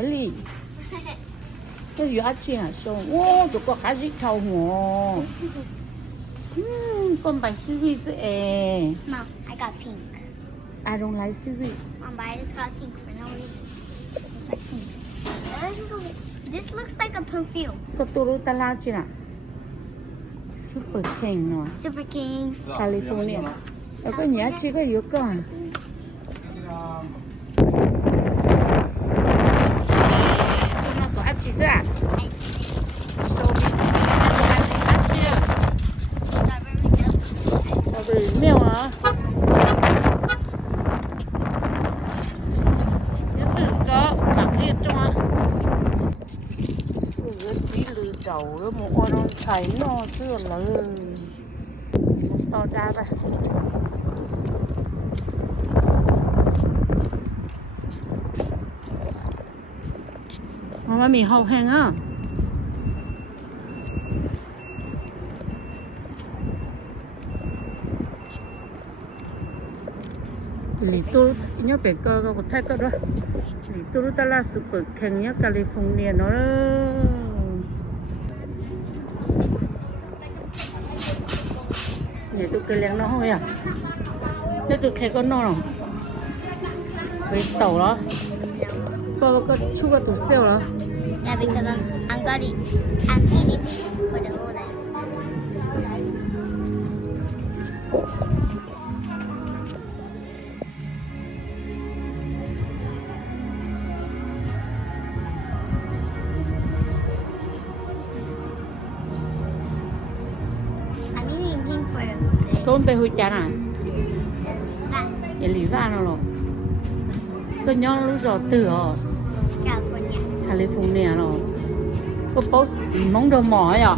Ellie，这牙齿很松，哇，这个还是超我。con bạch sweet是诶。Mom, I got pink. I don't like sweet. Mom, but I just got pink for no reason. It's like pink. This looks like a perfume. Có turu tala chứ nào? Super King nó. Super King. California. Ở cái nhà chỉ có yếu con. Nó có ăn gì à? Strawberry milk hả? Nhớ từ có mà kia trong á. Cái tí lư đầu đó một con thấy nó chưa lỡ. To đa vậy. Mà mình hậu hàng á. Lý tu nhớ bé cơ có thay cơ đó. Lý tu ta là super king nhớ California nó. Nhà tôi cây leng nó thôi à. Nếu tôi khai con nó không. Với tàu đó. Có chú có tủ sale đó. Yeah, because I'm eating for the whole day. I'm eating pink for the day. Con bé hồi chán à? That, Để lý va nó rồi. Con nhớ lúc giờ từ ở California. rồi. Có bố mong đồ mỏ à?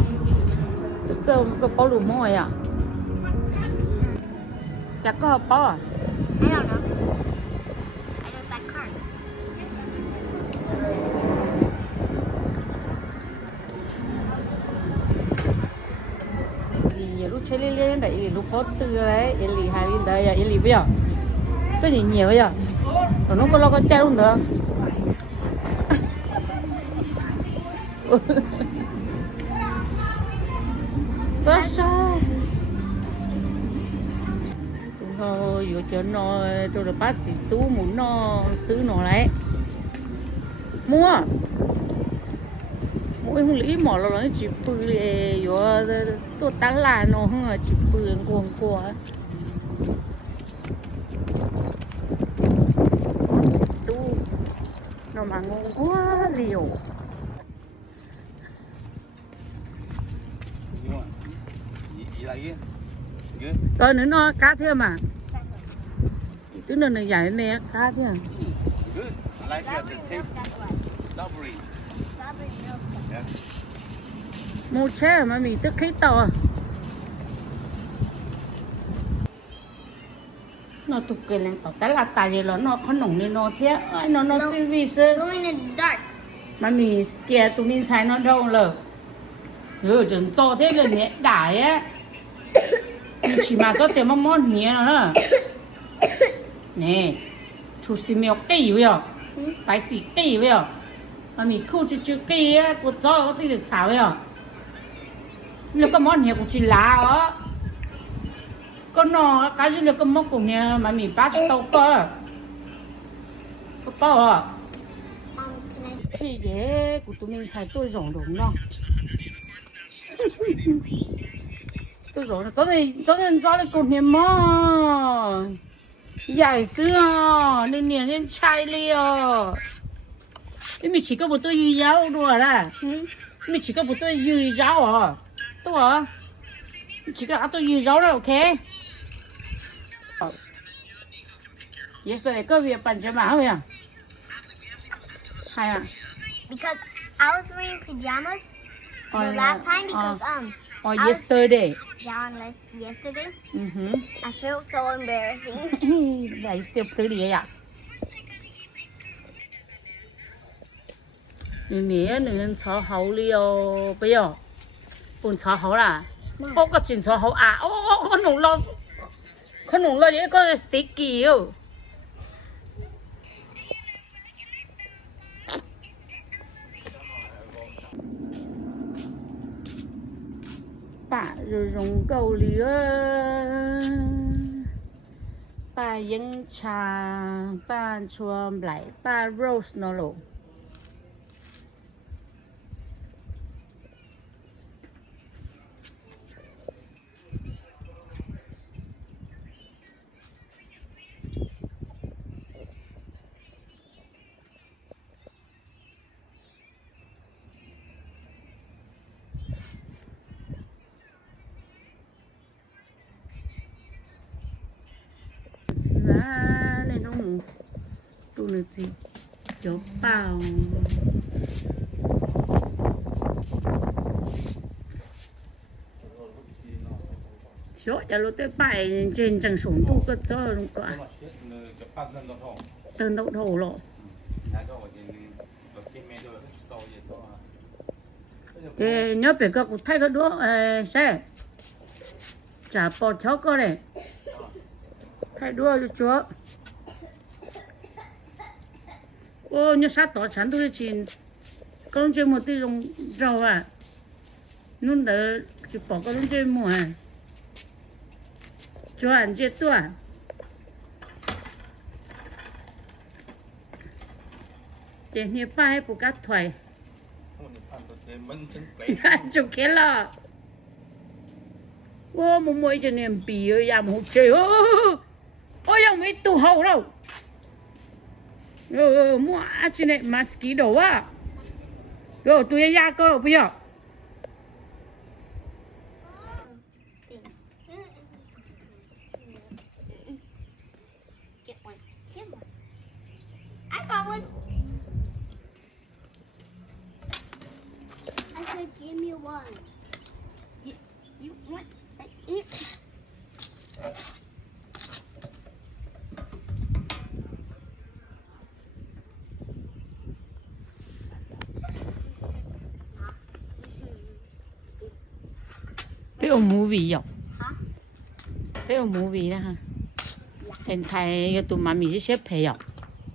Có bố đồ mỏ à? Chắc có bố à? I don't know. I just like cars. Nhiều lúc chơi lên đấy lúc có từ đấy, Eli hai lên đây à, Eli bây giờ. Cái gì nhiều bây giờ? Còn nó có lo con treo nữa. Có sao? Thôi, vừa cho nó tôi được bác sĩ tú muốn nó xứ nó đấy. Mua. Mỗi hôm lý mỏ nó chỉ bự để vừa tôi tán là nó không chỉ bự cuồng quá. Bác sĩ tú nó mà ngon quá liều. Tôi nữa nó cá thêm mà. Tức là nó giải mẹ cá thêm. Good. I like that. The taste. Strawberry. Yeah. Mua xe mà mình tức khí tàu à. Nó tụt cái lên tàu tại là tại vì nó có nồng nên nó thế nó service Going in the dark. mà mình scare tụi mình xài nó đâu lờ rồi chuẩn cho thế là nhẹ đải á mình chỉ mà có tiền món nhẹ nữa nè chú xí mèo cây vậy à spicy cây vậy à mà mình khu chú cây á của cho có tí được xào vậy à nếu có món nhẹ của chị lá á con nó cái gì là cái món của nhà mà mình bắt tàu cơ có bao à Can I? cái gì của tụi mình xài tôi rộng đúng không tôi rộng cho nên còn nhiều mà dài xưa nên nhiều nên chai liều cái mình chỉ có một tôi dư giáo đùa là mình chỉ có một tôi dư giáo à tôi à chỉ có tôi dư giáo rồi ok yes rồi có việc bàn cho mà không à hay à Because I was wearing pajamas the last time because or I was- yesterday yesterday. mhm I feel so embarrassing. Là still pretty à mẹ nên cho hậu liều bây giờ buồn cho hậu là ô có chuyện cho hậu à ô con nụ lo vậy có sticky yêu bà rồi rong câu lìa bà yên trà bà chuông lại bà rose nó lộ và nên nó tụ được gì chỗ bao chỗ cho lúc tới bài trên chẳng sống tụ cơ cho đúng cả tên đậu thổ lộ thì nhớ phải có thay cái đũa xe chả bỏ chó cơ này thay đũa cho chúa ô như sát tỏ chắn tôi chỉ con chơi một tí rồng rau à nun đỡ chỉ bỏ con chơi mùa à chúa ăn chơi tua để nhớ ba hay phụ cắt thoại chụp cái lọ ô một mỗi cho nên bì ơi ya một chơi ô ô yang mấy tụ hậu đâu mua chỉ này maski đồ à rồi tôi ya cơ bây giờ Get one. Get one. I got one. I said, give me one. You want? cái ông movie rồi Hả? cái ông movie đó ha hiện tại tụi mà mình sẽ xếp hè rồi